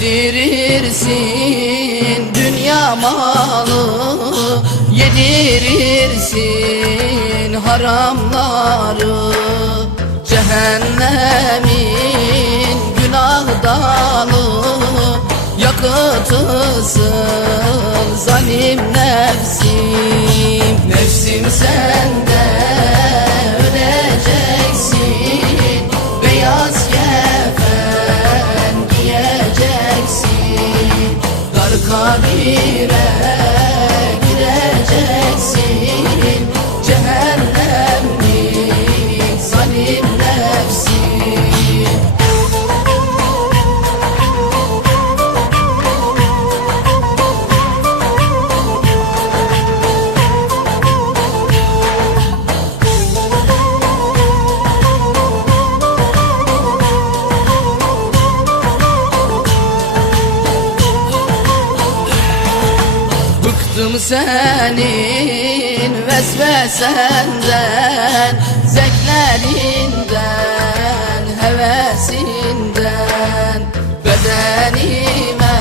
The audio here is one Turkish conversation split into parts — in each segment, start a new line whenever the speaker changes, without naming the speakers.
Pişirirsin dünya malı Yedirirsin. Haramları Cehennemin günah dalı Yakıtısın. Zalim nefsim Nefsim sende kabire gireceksin Bıktım senin vesvesenden Zevklerinden, hevesinden Bedenime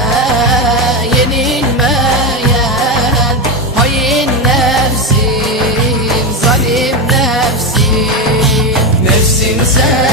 yenilmeyen Hain nefsim, zalim nefsim Nefsim sende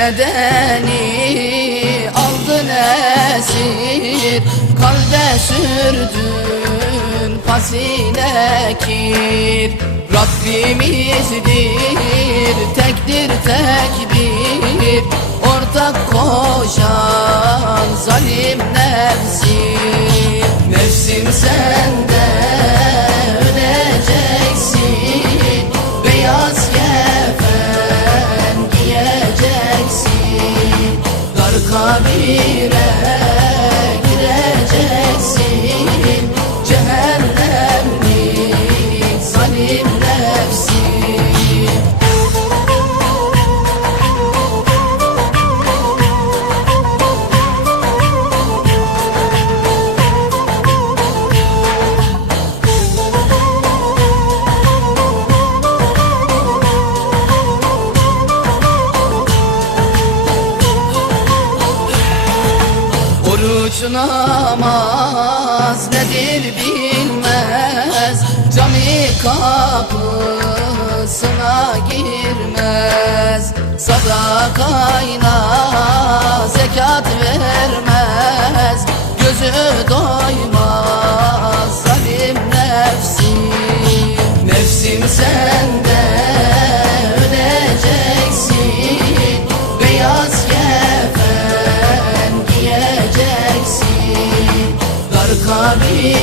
bedeni aldın esir Kalbe sürdün pasine kir. Rabbimizdir tekdir tekbir. Ortak koşan zalim nefsim Nefsim sende Dar Şu nedir bilmez. Cami kapısına girmez. Sadakayla zekat vermez. Gözü doymaz. I'll be